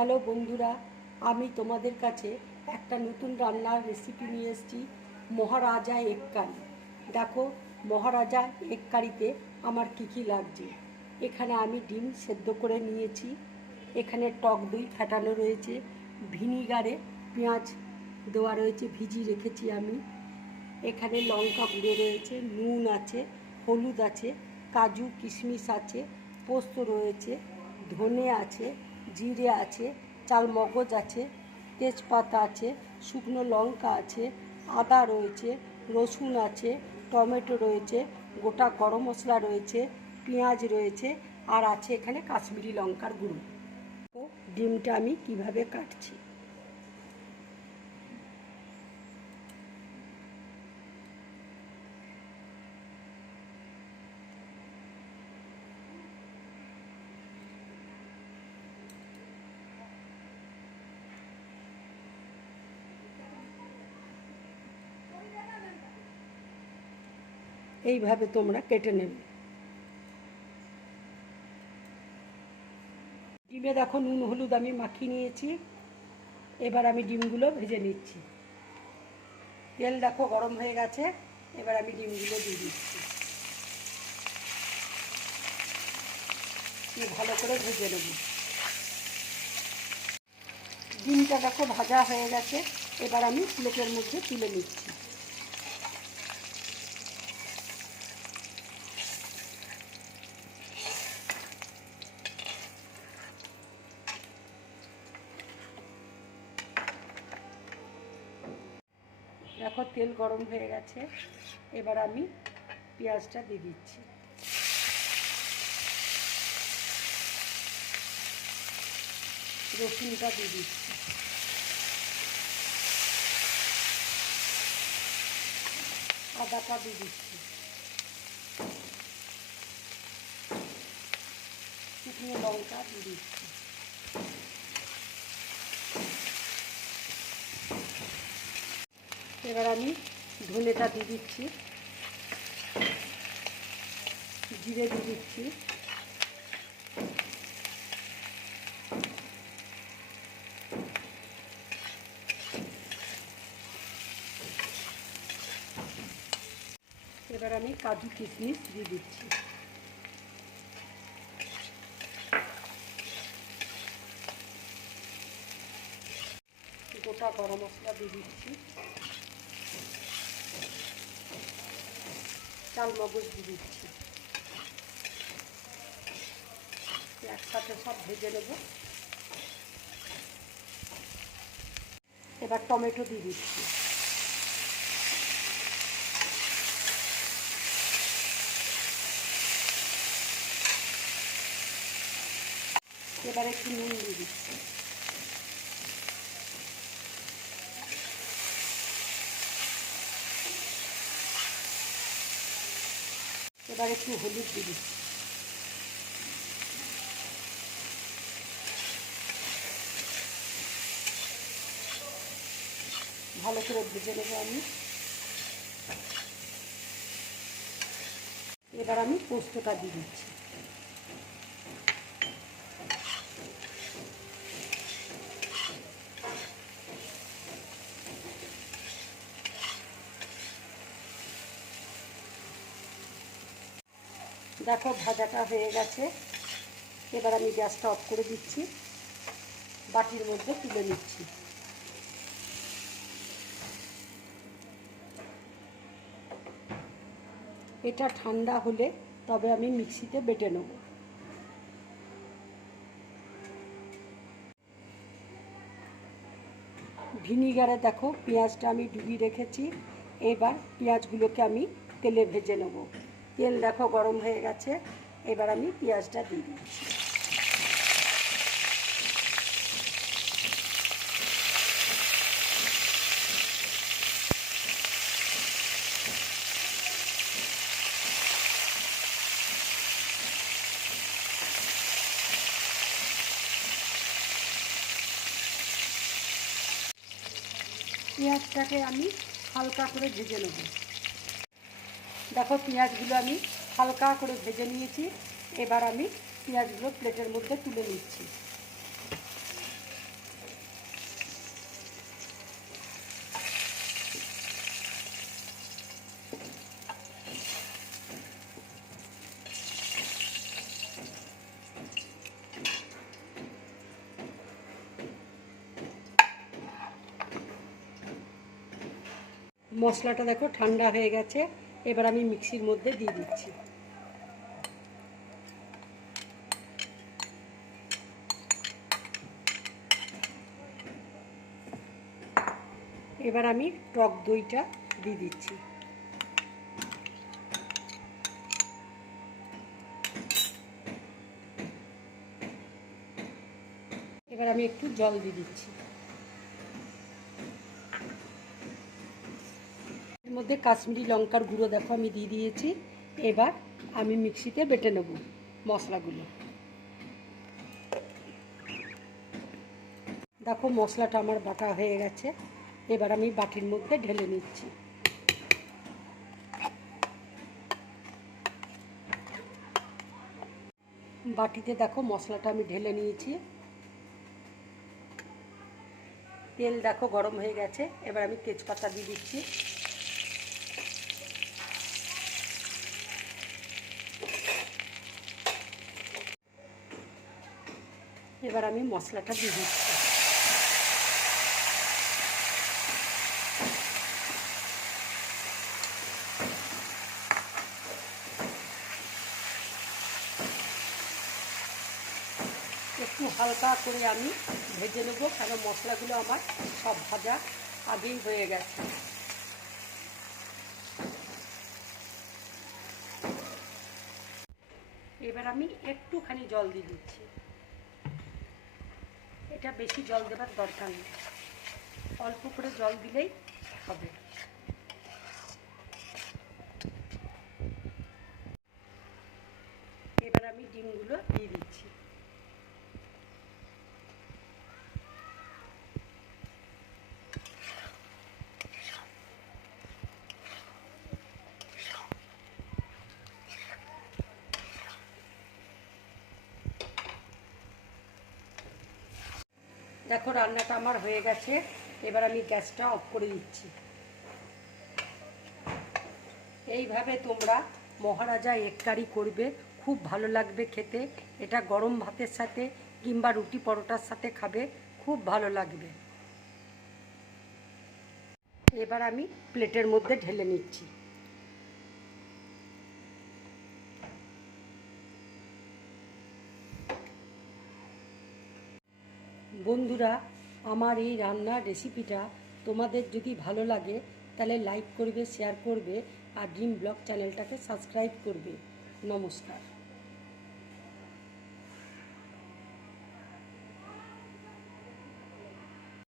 Hello বন্ধুরা, আমি তোমাদের কাছে একটা নতুন রান্নার রেসিপি নিয়ে এসেছি। মহারাজা এগ কারি। দেখো মহারাজা এগ কারিতে আমার কী কী লাগছে। এখানে আমি ডিম সেদ্ধ করে নিয়েছি, এখানে টক দই ফেটানো রয়েছে, ভিনিগারে পেঁয়াজ দেওয়া রয়েছে, ভিজিয়ে রেখেছি আমি। এখানে লঙ্কা গুঁড়ো রয়েছে, নুন আছে, হলুদ আছে, কাজু কিশমিশ আছে, পোস্ত রয়েছে, ধনে আছে, জিরে আছে, চাল মগজ আছে, তেজপাতা আছে, শুকনো লঙ্কা আছে, আদা রয়েছে, রসুন আছে, টমেটো রয়েছে, গোটা গরম মশলা রয়েছে, পেঁয়াজ রয়েছে, আর আছে এখানে কাশ্মীরি লঙ্কার গুঁড়ো। ডিমটা আমি কিভাবে কাটছি। এইভাবে তোমরা কেটে নেবে। ডিমে দেখো নুন হলুদ আমি মাখিয়ে নিয়েছি, এবার আমি ডিমগুলো ভেজে নিচ্ছি। তেল দেখো গরম হয়ে গেছে, এবার আমি ডিমগুলো দিয়ে দিচ্ছি, ভালো করে ভেজে নেব। ডিমটা দেখো ভাজা হয়ে গেছে, এবার আমি প্লেটের মধ্যে তুলে নিচ্ছি। দেখো তেল গরম হয়ে গেছে, এবার আমি পেঁয়াজটা দিয়ে দিচ্ছি। রসুনটা দিয়ে দিচ্ছি, আদাটা দিয়ে দিচ্ছি, শুকনো লঙ্কা দিয়ে দিচ্ছি, এবার আমি ধনেটা দিয়ে দিচ্ছি, জিরে দিয়ে দিচ্ছি, এবার আমি কাজু কিশমিশ দিয়ে দিচ্ছি, গোটা গরম মশলা দিয়ে দিচ্ছি, চাল মগজ দিয়ে দিচ্ছি, একসাথে সব ভেজে নেব। এবার টমেটো দিয়ে দিচ্ছি, এবার একটু নুন দিয়ে দিচ্ছি, এবার একটু হলুদ দিয়ে দিচ্ছি, ভালো করে ভেজে নেব আমি। এবার আমি পোস্তটা দিয়ে দিচ্ছি, দেখো ভাজাটা হয়ে গেছে, এবার আমি গ্যাসটা অফ করে দিচ্ছি, বাটির মধ্যে তুলে নিচ্ছি। এটা ঠান্ডা হলে তবে আমি মিক্সিতে বেটে নেব। ভিনিগারে দেখো পেঁয়াজটা আমি ডুবিয়ে রেখেছি, এবার পেঁয়াজগুলোকে আমি তেলে ভেজে নেব। তেল দেখো গরম হয়ে গেছে, এবার আমি পেঁয়াজটা দিয়ে দিচ্ছি। পেঁয়াজটাকে আমি হালকা করে ভেজে নেব। দেখো পেঁয়াজগুলো আমি হালকা করে ভেজে নিয়েছি, এবার আমি পেঁয়াজগুলো প্লেটের মধ্যে তুলে নিচ্ছি। মশলাটা দেখো ঠান্ডা হয়ে গেছে, এবার আমি মিক্সির মধ্যে দিয়ে দিচ্ছি। এবার আমি টক দইটা দিয়ে দিচ্ছি। এবার আমি একটু জল দিয়ে দিচ্ছি। এর মধ্যে কাশ্মীরি লঙ্কার গুঁড়ো দেখো আমি দিয়ে দিয়েছি। এবার আমি মিক্সিতে বেটে নেব মশলাগুলো। দেখো মশলাটা আমার বাটা হয়ে গেছে, এবার আমি বাটির মধ্যে ঢেলে নিচ্ছি। বাটিতে দেখো মশলাটা আমি ঢেলে নিয়েছি। তেল দেখো গরম হয়ে গেছে, এবার আমি তেজপাতা দিয়ে দিচ্ছি। এবার আমি মশলাটা দিয়ে দিচ্ছি। একটু হালকা করে আমি ভেজে নেব, কারণ মশলাগুলো আমার সব ভাজা আগেই হয়ে গেছে। এবার আমি একটুখানি জল দিয়ে দিচ্ছি। এটা বেশি জল দেবার দরকার নেই, অল্প করে জল দিলেই হবে। এবার আমি ডিমগুলো দিয়ে দিচ্ছি। দেখো রান্নাটা আমার হয়ে গেছে, এবার আমি গ্যাসটা অফ করে দিচ্ছি। এইভাবে তোমরা মহারাজা এগ কারি করবে, খুব ভালো লাগবে খেতে। এটা গরম ভাতের সাথে কিংবা রুটি পরোটার সাথে খাবে, খুব ভালো লাগবে। এবার আমি প্লেটের মধ্যে ঢেলে নিচ্ছি। বন্ধুরা, আমার এই রান্নার রেসিপিটা তোমাদের যদি ভালো লাগে তাহলে লাইক করবে, শেয়ার করবে আর ড্রিম ব্লগ চ্যানেলটাকে সাবস্ক্রাইব করবে। নমস্কার।